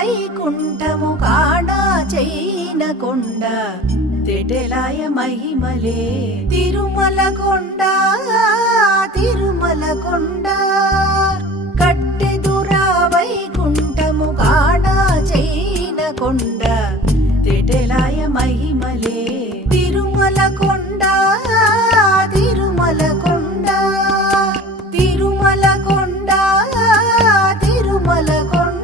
వైకుంఠము కాడా చైన కొండ తెటెలాయ మహిమలే తిరుమల కొండ తిరుమల కొండ కట్టెదురా వైకుంఠము కాడా చైన కొండ తెటెలాయ మహిమలే తిరుమల కొండ తిరుమల కొండ తిరుమల కొండ తిరుమల కొండ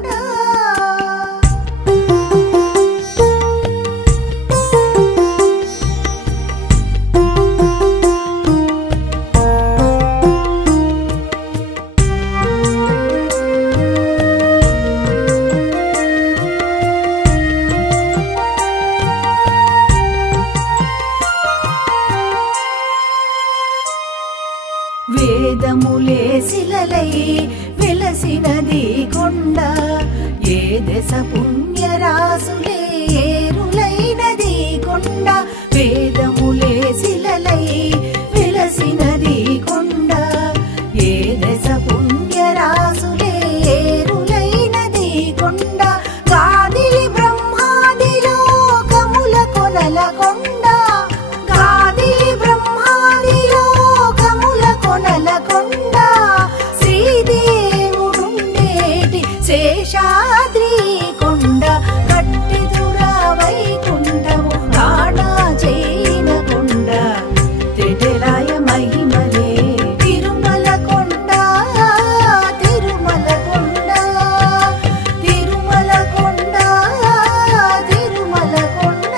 వేదములే శిలలై వెలసినది కొండ ఏ దశ పుణ్యరాసులే ఏరులైనది కొండ వేదములే శిలలై వెలసినది కొండ ఏ దశ పుణ్యరాసులే ఏరులైనది కొండ గాదిలి బ్రహ్మాది లోకముల కొనల కొండ గాదిలి బ్రహ్మాది లోకముల కొనల కొండ శ్రీదేవుడుండేటి శేషాద్రి కొండ కట్టెదురా వైకుంఠము కాడా చైన కొండ తెటెలాయ మహిమలే తిరుమల కొండ తిరుమల కొండ తిరుమల కొండ తిరుమల కొండ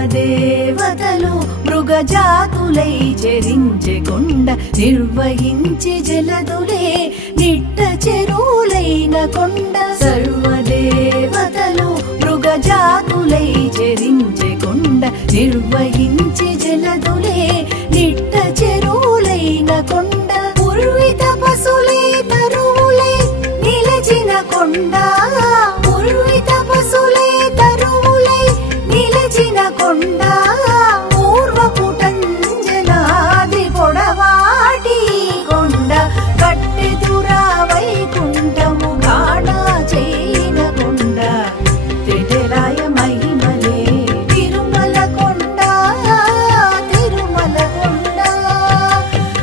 సర్వదేవతలు మృగజాతులై చెరించె కొండ నిర్వహించి జలదులే నిట్ట చెరువులైన కొండ సర్వదేవతలు మృగజాతులై చెరించె కొండ నిర్వహించి జలదులే నిట్ట చెరువులైన కొండ పూర్విత పశులే తరువులై నిలచిన కొండ పూర్విత పశులే తరువులై నిలచిన కొండ పూర్వపుటంజనాది పొడవాటి కొండ కట్టెదురా వైకుంఠము కాడా చైన కొండ తెటెలాయ మహిమలే తిరుమల కొండ తిరుమల కొండ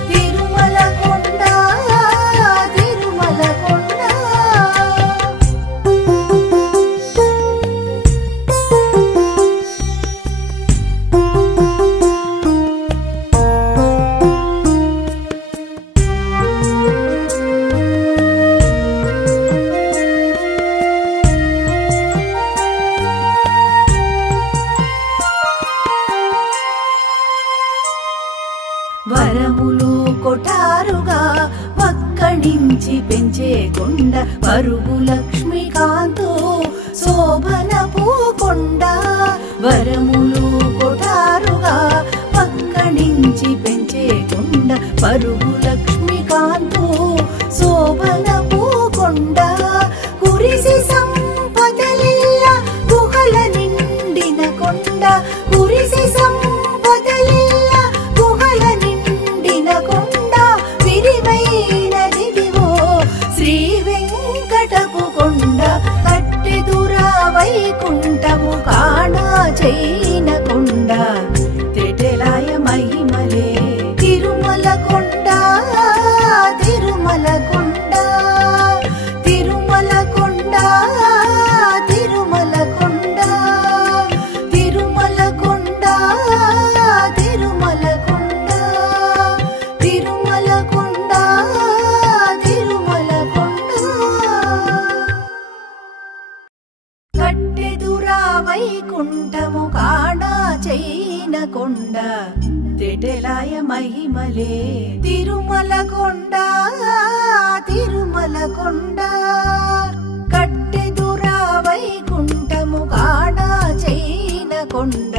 తిరుమల కొండ తిరుమల కొండ వరములు కొటారుగా వక్కడించి పెంచే కొండ పరుగు లక్ష్మీకాంతో శోభనపు కొండ వరములు కొటారుగా వక్కడించి పెంచే కొండ పరుగు లక్ష్మీకాంతో శోభనపు కొండ కురిసి సంపదలిల్ల గుహల నిండిన కొండ కురిసి సంపదలిల్ల గుహల నిండిన కొండ విరివైనదివో శ్రీ వెంకటపు కొండ కట్టెదురా వైకుంఠము కాడా చైన కొండ తెటెలాయ మహిమలే తిరుమల కొండ తిరుమల కొండ తిరుమల కొండ తిరుమల కొండ తిరుమల కొండ తిరుమల కొండ తిరుమల కొండ తిరుమల కొండ కట్టెదురా వైకుంఠము కాడా చైన కొండ తెటెలాయ మహిమలే తిరుమల కొండ తిరుమల కొండ కట్టెదురా వైకుంఠము కాడా చైన కొండ